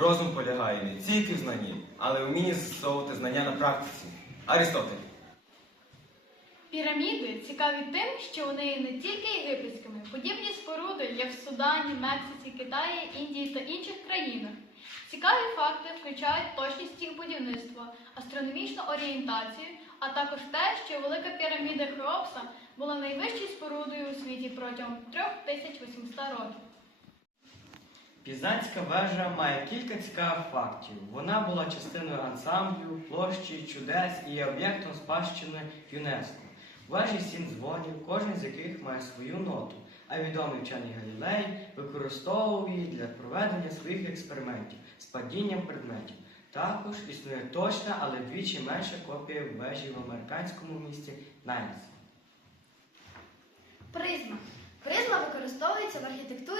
Розум полягає не тільки в знанні, але й вмінні застосовувати знання на практиці. Арістотель. Піраміди цікаві тим, що вони не тільки єгипетськими, подібні споруди є в Судані, Мексиці, Китаї, Індії та інших країнах. Цікаві факти включають точність їх будівництва, астрономічну орієнтацію, а також те, що велика піраміда Хеопса була найвищою спорудою у світі протягом 3800 років. Пізанська вежа має кілька цікавих фактів. Вона була частиною ансамблю, площі, чудес і є об'єктом спадщини ЮНЕСКО. Вежі сім дзвонів, кожен з яких має свою ноту, а відомий вчений Галілей використовував її для проведення своїх експериментів з падінням предметів. Також існує точна, але вдвічі менша копія вежі в американському місті Найнс. Призма. Призма використовується в архітектурі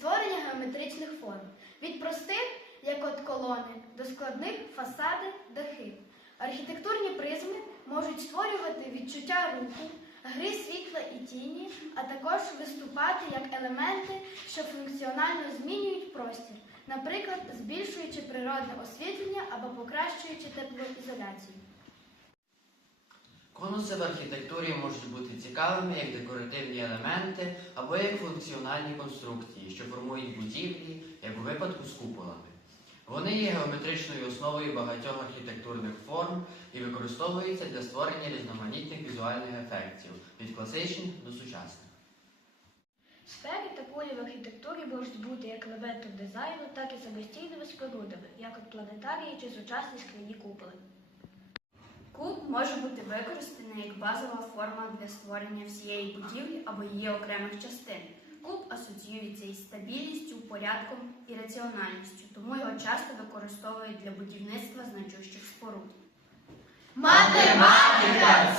створення геометричних форм. Від простих, як от колони, до складних фасади, дахи. Архітектурні призми можуть створювати відчуття руху, гри світла і тіні, а також виступати як елементи, що функціонально змінюють простір, наприклад, збільшуючи природне освітлення або покращуючи теплоізоляцію. Конуси в архітектурі можуть бути цікавими як декоративні елементи або як функціональні конструкції, що формують будівлі, як у випадку з куполами. Вони є геометричною основою багатьох архітектурних форм і використовуються для створення різноманітних візуальних ефектів від класичних до сучасних. Сфери та кулі в архітектурі можуть бути як елементом дизайну, так і самостійними спорудами, як от планетарії чи сучасні скляні куполи. Може бути використана як базова форма для створення всієї будівлі або її окремих частин. Куб асоціюється із стабільністю, порядком і раціональністю, тому його часто використовують для будівництва значущих споруд. Математика!